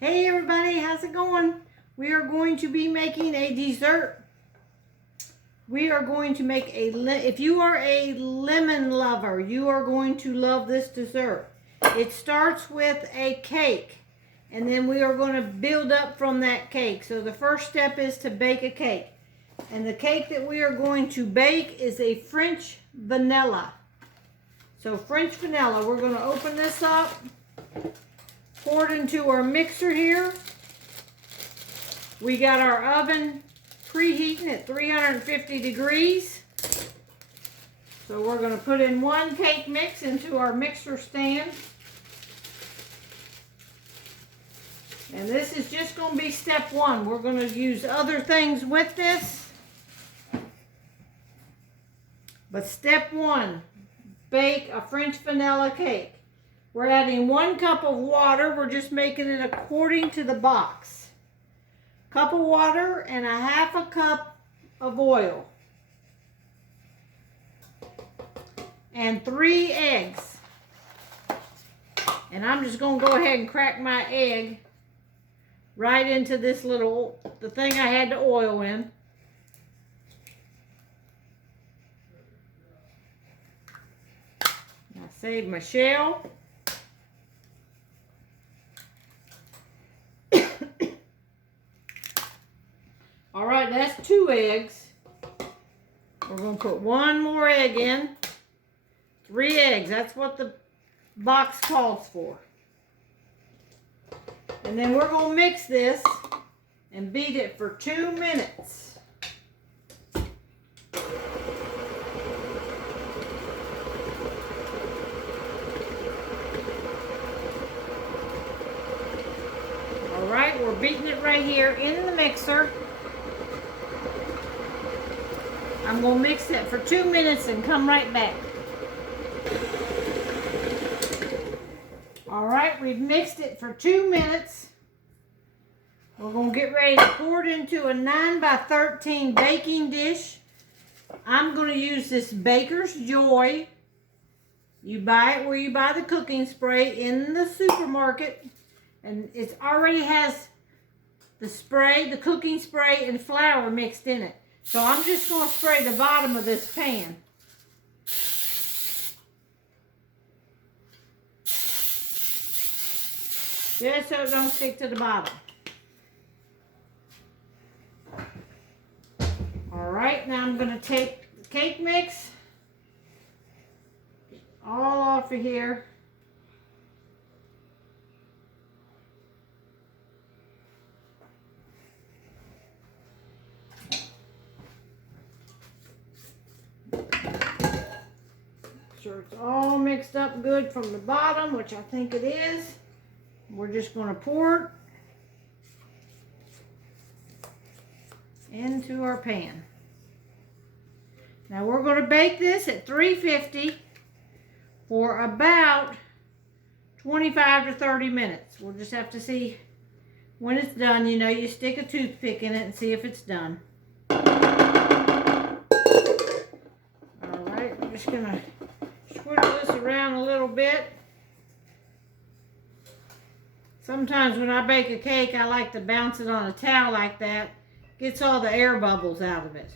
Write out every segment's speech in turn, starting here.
Hey everybody, how's it going? We are going to be making a dessert. We are going to make if you are a lemon lover, you are going to love this dessert. It starts with a cake, and then we are going to build up from that cake. So the first step is to bake a cake. And the cake that we are going to bake is a French vanilla. So French vanilla, we're going to open this up. Pour it into our mixer here. We got our oven preheating at 350 degrees. So we're going to put in one cake mix into our mixer stand. And this is just going to be step one. We're going to use other things with this. But step one, bake a French vanilla cake. We're adding 1 cup of water. We're just making it according to the box. Cup of water and 1/2 cup of oil. And 3 eggs. And I'm just going to go ahead and crack my egg right into this the thing I had the oil in. I saved my shell. All right, that's 2 eggs. We're going to put 1 more egg in. 3 eggs, that's what the box calls for. And then we're going to mix this and beat it for 2 minutes. All right, we're beating it right here in the mixer. I'm going to mix that for 2 minutes and come right back. All right, we've mixed it for 2 minutes. We're going to get ready to pour it into a 9x13 baking dish. I'm going to use this Baker's Joy. You buy it where you buy the cooking spray in the supermarket. And it already has the spray, the cooking spray, and flour mixed in it. So I'm just going to spray the bottom of this pan. Just so it don't stick to the bottom. All right, now I'm going to take the cake mix all off of here. Sure it's all mixed up good from the bottom, which I think it is. We're just going to pour it into our pan. Now we're going to bake this at 350 for about 25 to 30 minutes. We'll just have to see when it's done. You know, you stick a toothpick in it and see if it's done. All right, we're just going to squiddle this around a little bit. Sometimes when I bake a cake, I like to bounce it on a towel like that. Gets all the air bubbles out of it.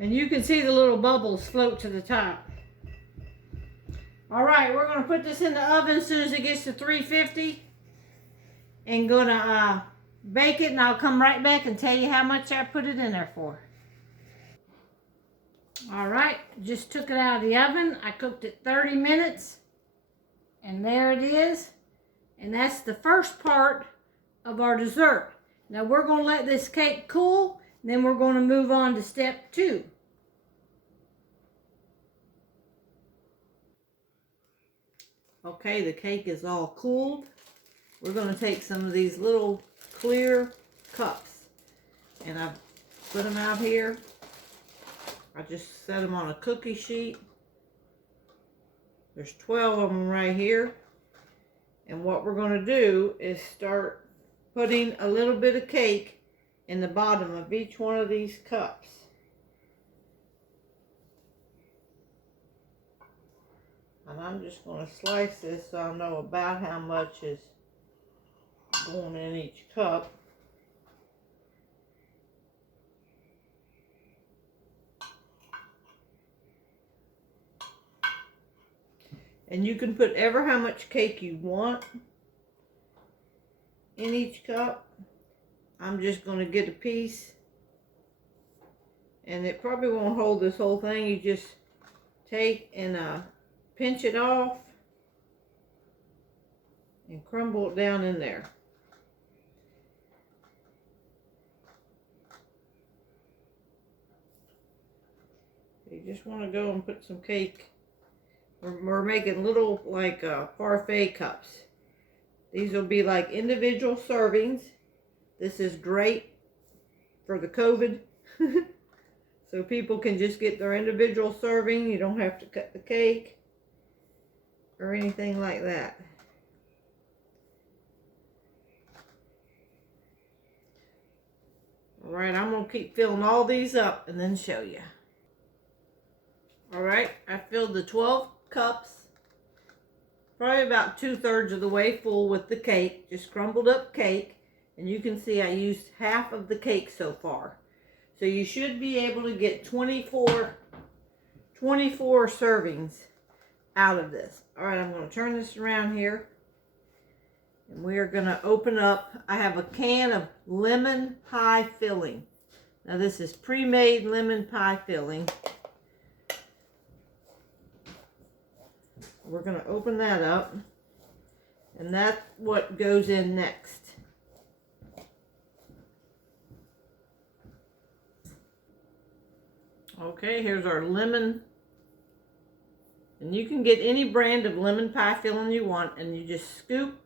And you can see the little bubbles float to the top. All right, we're going to put this in the oven as soon as it gets to 350. And going to bake it, and I'll come right back and tell you how much I put it in there for. All right, just took it out of the oven. I cooked it 30 minutes, and there it is. And that's the first part of our dessert. Now we're going to let this cake cool, and then we're going to move on to step 2. Okay, the cake is all cooled. We're going to take some of these little clear cups, and I've put them out here. I just set them on a cookie sheet. There's 12 of them right here. And what we're going to do is start putting a little bit of cake in the bottom of each one of these cups. I And I'm just going to slice this so I know about how much is going in each cup. And you can put ever how much cake you want in each cup. I'm just going to get a piece. And it probably won't hold this whole thing. You just take and pinch it off and crumble it down in there. You just want to go and put some cake. We're making little like parfait cups. These will be like individual servings. This is great for the COVID. So people can just get their individual serving. You don't have to cut the cake or anything like that. All right, I'm going to keep filling all these up and then show you. All right, I filled the 12 cups, probably about 2/3 of the way full with the cake, just crumbled up cake. And you can see I used half of the cake so far. So you should be able to get 24 servings out of this. All right, I'm going to turn this around here. And we are going to open up, I have a can of lemon pie filling. Now this is pre-made lemon pie filling. We're going to open that up. And that's what goes in next. Okay, here's our lemon. And you can get any brand of lemon pie filling you want, and you just scoop.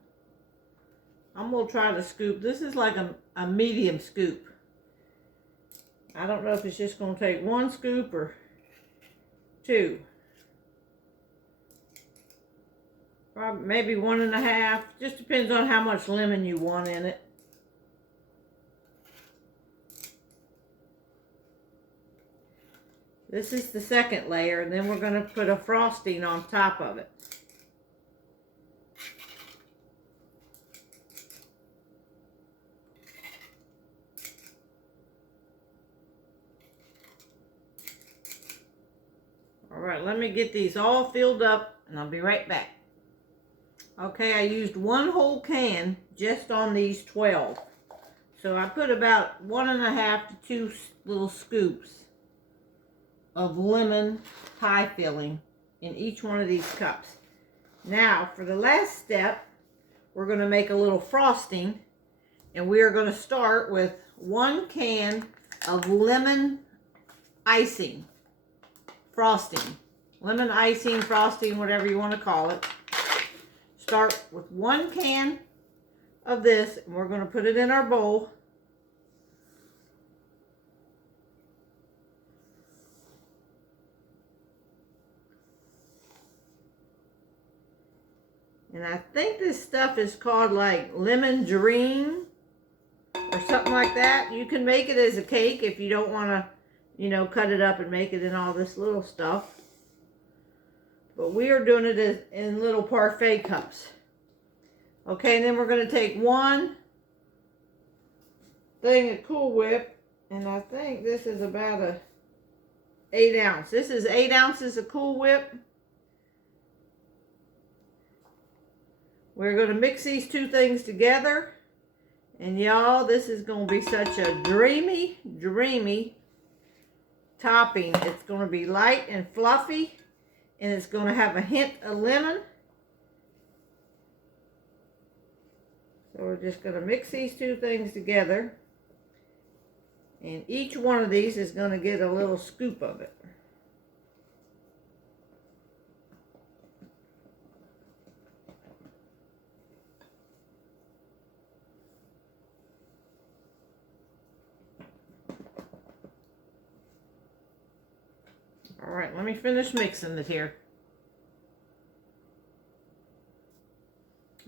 I'm going to try to scoop. This is like a medium scoop. I don't know if it's just going to take 1 scoop or 2. Probably maybe 1.5. Just depends on how much lemon you want in it. This is the second layer, and then we're going to put a frosting on top of it. All right, let me get these all filled up, and I'll be right back. Okay, I used 1 whole can just on these 12. So I put about 1.5 to 2 little scoops of lemon pie filling in each one of these cups. Now, for the last step, we're going to make a little frosting, and we are going to start with 1 can of lemon icing, frosting, lemon icing, frosting, whatever you want to call it. Start with 1 can of this, and we're going to put it in our bowl. And I think this stuff is called like lemon dream or something like that. You can make it as a cake if you don't want to, you know, cut it up and make it in all this little stuff. But we are doing it in little parfait cups. Okay, and then we're going to take 1 thing of Cool Whip, and I think this is about a 8 ounce. This is 8 ounces of Cool Whip. We're going to mix these 2 things together. And y'all, this is going to be such a dreamy, dreamy topping. It's going to be light and fluffy. And it's going to have a hint of lemon. So we're just going to mix these 2 things together. And each one of these is going to get a little scoop of it. All right, let me finish mixing it here.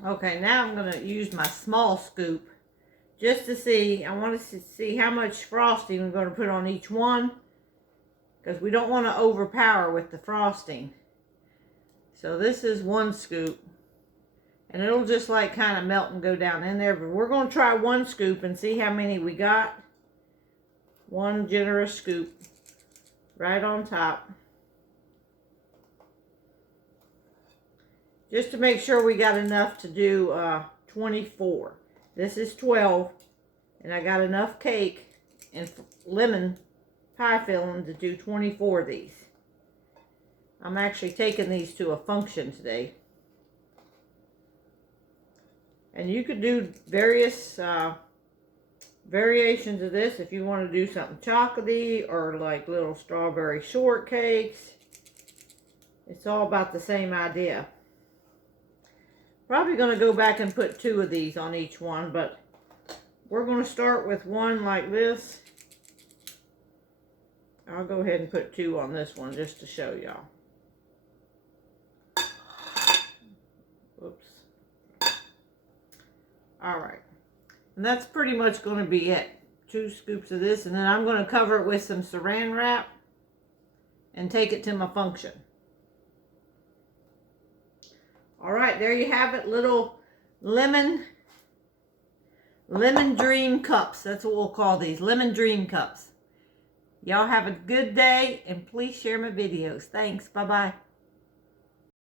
Okay, now I'm going to use my small scoop just to see. I want to see how much frosting I'm going to put on each one, because we don't want to overpower with the frosting. So this is 1 scoop. And it'll just like kind of melt and go down in there. But we're going to try 1 scoop and see how many we got. 1 generous scoop right on top. Just to make sure we got enough to do 24. This is 12. And I got enough cake and lemon pie filling to do 24 of these. I'm actually taking these to a function today. And you could do various variations of this if you want to do something chocolatey or like little strawberry shortcakes. It's all about the same idea. Probably going to go back and put 2 of these on each one, but we're going to start with 1 like this. I'll go ahead and put 2 on this one just to show y'all. Oops. Alright, and that's pretty much going to be it. 2 scoops of this, and then I'm going to cover it with some saran wrap and take it to my function. Alright, there you have it, little lemon dream cups. That's what we'll call these, lemon dream cups. Y'all have a good day, and please share my videos. Thanks, bye-bye.